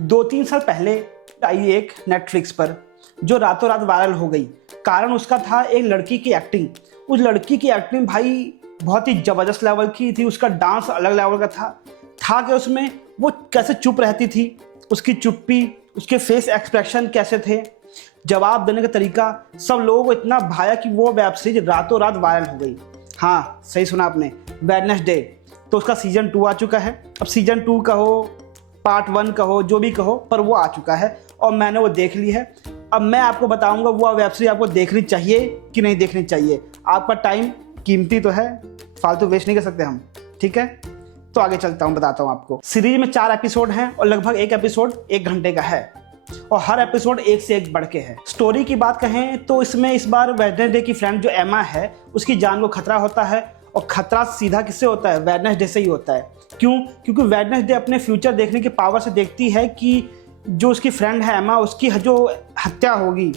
2-3 साल पहले आई एक नेटफ्लिक्स पर जो रातों रात वायरल हो गई। कारण उसका था एक लड़की की एक्टिंग। उस लड़की की एक्टिंग भाई बहुत ही ज़बरदस्त लेवल की थी। उसका डांस अलग लेवल का था कि उसमें वो कैसे चुप रहती थी, उसकी चुप्पी, उसके फेस एक्सप्रेशन कैसे थे, जवाब देने का तरीका, सब लोगों को इतना भाया कि वो वेब सीरीज रातों रात वायरल हो गई। हाँ, सही सुना आपने, वेडनेसडे। तो उसका सीजन 2 आ चुका है। अब सीजन 2 कहो, पार्ट 1 कहो, जो भी कहो, पर वो आ चुका है और मैंने वो देख ली है। अब मैं आपको बताऊंगा वो वेब सीरीज आपको देखनी चाहिए कि नहीं देखनी चाहिए। आपका टाइम कीमती तो है, फालतू वेस्ट नहीं कर सकते हम, ठीक है। तो आगे चलता हूँ, बताता हूँ आपको। सीरीज में 4 एपिसोड हैं और लगभग एक एपिसोड 1 घंटे का है और हर एपिसोड एक से एक बढ़ के है। स्टोरी की बात कहें तो इसमें इस बार वेडनेसडे की फ्रेंड जो एमा है उसकी जान को खतरा होता है और खतरा सीधा किससे होता है? वेडनेसडे से ही होता है। क्यों? क्योंकि वेडनेसडे अपने फ्यूचर देखने की पावर से देखती है कि जो उसकी फ्रेंड है एमा, उसकी जो हत्या होगी,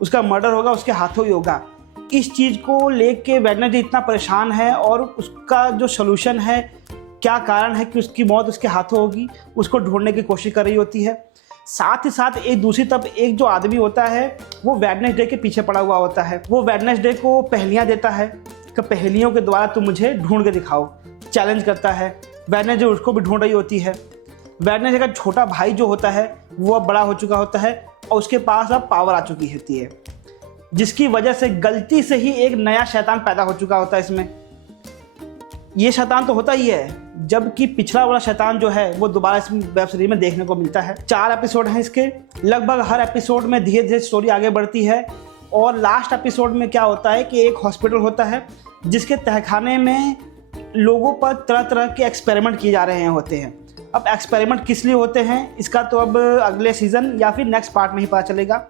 उसका मर्डर होगा, उसके हाथों ही होगा। इस चीज़ को लेके वेडनेसडे इतना परेशान है और उसका जो सोल्यूशन है, क्या कारण है कि उसकी मौत उसके हाथों होगी, उसको ढूंढने की कोशिश कर रही होती है। साथ ही साथ एक दूसरी तरफ एक जो आदमी होता है वो वेडनेसडे के पीछे पड़ा हुआ होता है। वो वेडनेसडे को पहेलियाँ देता है कि पहेलियों के द्वारा तुम मुझे ढूंढ के दिखाओ, चैलेंज करता है। वेडनेसडे उसको भी ढूंढ रही होती है। वेडनेसडे का छोटा भाई जो होता है वो अब बड़ा हो चुका होता है और उसके पास अब पावर आ चुकी होती है, जिसकी वजह से गलती से ही एक नया शैतान पैदा हो चुका होता है इसमें। ये शैतान तो होता ही है, जबकि पिछला वाला शैतान जो है वो दोबारा इस वेब सीरीज में देखने को मिलता है। 4 एपिसोड हैं इसके। लगभग हर एपिसोड में धीरे धीरे स्टोरी आगे बढ़ती है और लास्ट एपिसोड में क्या होता है कि एक हॉस्पिटल होता है जिसके तहखाने में लोगों पर तरह तरह के एक्सपेरिमेंट किए जा रहे होते हैं। अब एक्सपेरिमेंट किस लिए होते हैं इसका तो अब अगले सीजन या फिर नेक्स्ट पार्ट में ही पता चलेगा।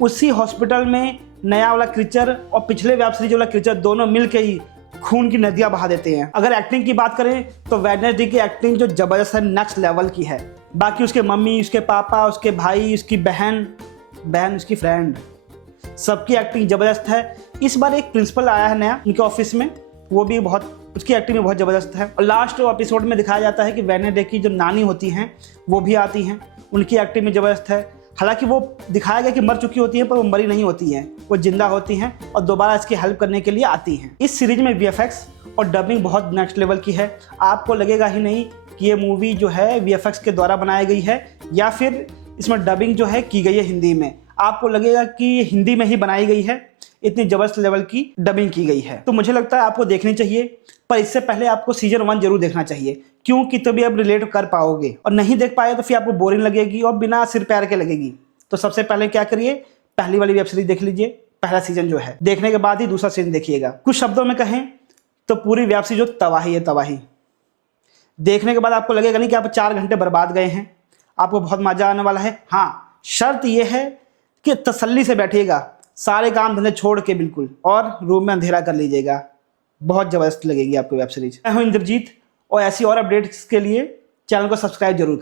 उसी हॉस्पिटल में नया वाला क्रीचर और पिछले वेब सीरीज वाला क्रीचर दोनों मिल के ही खून की नदियां बहा देते हैं। अगर एक्टिंग की बात करें तो वेडनेसडे की एक्टिंग जो जबरदस्त है, नेक्स्ट लेवल की है। बाकी उसके मम्मी, उसके पापा, उसके भाई, उसकी बहन, उसकी फ्रेंड, सबकी एक्टिंग जबरदस्त है। इस बार एक प्रिंसिपल आया है नया उनके ऑफिस में, वो भी बहुत, उसकी एक्टिंग भी बहुत ज़बरदस्त है। और लास्ट एपिसोड में दिखाया जाता है कि वेडनेसडे की जो नानी होती हैं वो भी आती हैं, उनकी एक्टिंग भी ज़बरदस्त है। हालांकि वो दिखाया गया कि मर चुकी होती हैं पर वो मरी नहीं होती हैं, वो जिंदा होती हैं और दोबारा इसकी हेल्प करने के लिए आती हैं। इस सीरीज में वीएफएक्स और डबिंग बहुत नेक्स्ट लेवल की है। आपको लगेगा ही नहीं कि ये मूवी जो है वीएफएक्स के द्वारा बनाई गई है या फिर इसमें डबिंग जो है की गई है हिंदी में। आपको लगेगा कि ये हिंदी में ही बनाई गई है, इतनी जबरदस्त लेवल की डबिंग की गई है। तो मुझे लगता है आपको देखनी चाहिए, पर इससे पहले आपको सीजन 1 जरूर देखना चाहिए, क्योंकि तभी आप रिलेट कर पाओगे। और नहीं देख पाए तो फिर आपको बोरिंग लगेगी और बिना सिर पैर के लगेगी। तो सबसे पहले क्या करिए, पहली वाली वेब सीरीज देख लीजिए, पहला सीजन जो है, देखने के बाद ही दूसरा सीजन देखिएगा। कुछ शब्दों में कहें तो पूरी वेब सीरीज जो तबाही है, तबाही। देखने के बाद आपको लगेगा नहीं कि आप 4 घंटे बर्बाद गए हैं, आपको बहुत मजा आने वाला है। हाँ, शर्त यह है कि तसल्ली से बैठिएगा, सारे काम धंधे छोड़ के बिल्कुल, और रूम में अंधेरा कर लीजिएगा। बहुत ज़बरदस्त लगेगी आपको वेब सीरीज। मैं हूं इंद्रजीत और ऐसी और अपडेट्स के लिए चैनल को सब्सक्राइब जरूर करें।